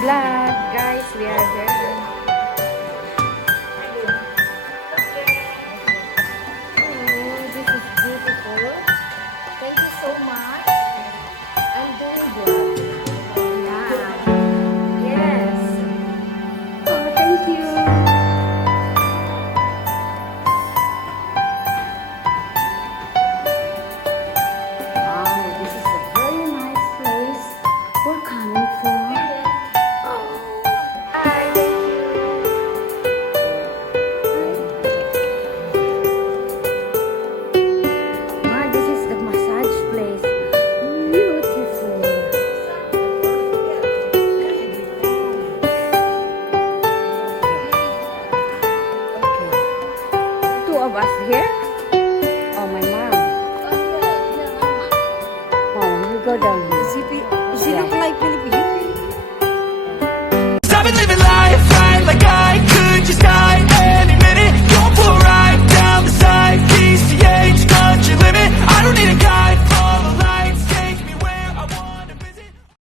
vlog, guys. We are there. Oh, this is beautiful. Thank you so much. I'm doing vlog. Yeah. Yes. Oh, thank you. Wow, this is a very nice place we're coming for. This is the massage place. Beautiful. Okay. Two of us here. Oh, my mom. Oh, you go down here. Is he look like Filipino?